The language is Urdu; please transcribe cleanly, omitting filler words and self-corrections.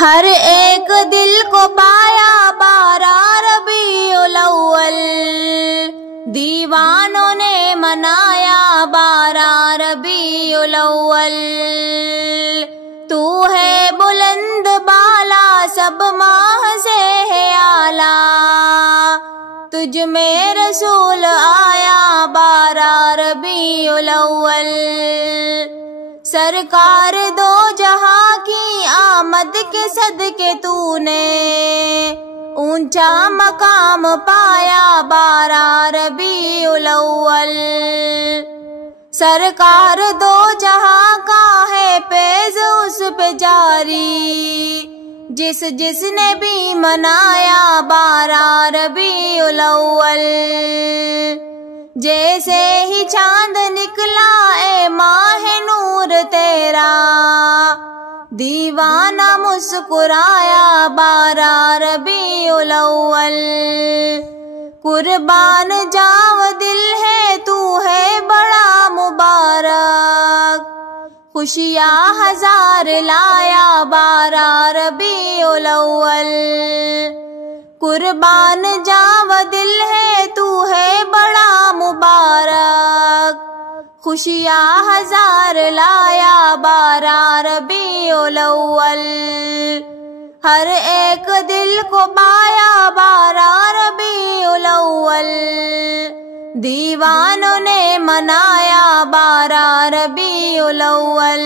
ہر ایک دل کو پایا 12 ربیع الاول، دیوانوں نے منایا 12 ربیع الاول۔ تو ہے بلند بالا سب ماہ سے ہے اعلیٰ، تجھ میں رسول آیا 12 ربیع الاول۔ سرکار دو جہاں کی آمد کے صدقے تو نے اونچا مقام پایا 12 ربیع الاول۔ سرکار دو جہاں کا ہے فیض اس پہ جاری، جس جس نے بھی منایا 12 ربیع الاول۔ جیسے ہی چاند نکلا اے ماہ نور تیرا، دیوانہ مسکرایا 12 ربیع الاول۔ قربان جاؤ دل ہے تو ہے بڑا مبارک، خوشیاں ہزار لایا 12 ربیع الاول۔ قربان جاؤ دل ہے تو ہے بڑا مبارک، خوشیاں ہزار لایا 12 ربیع الاول۔ ہر ایک دل کو پایا 12 ربیع الاول، دیوانوں نے منایا 12 ربیع الاول۔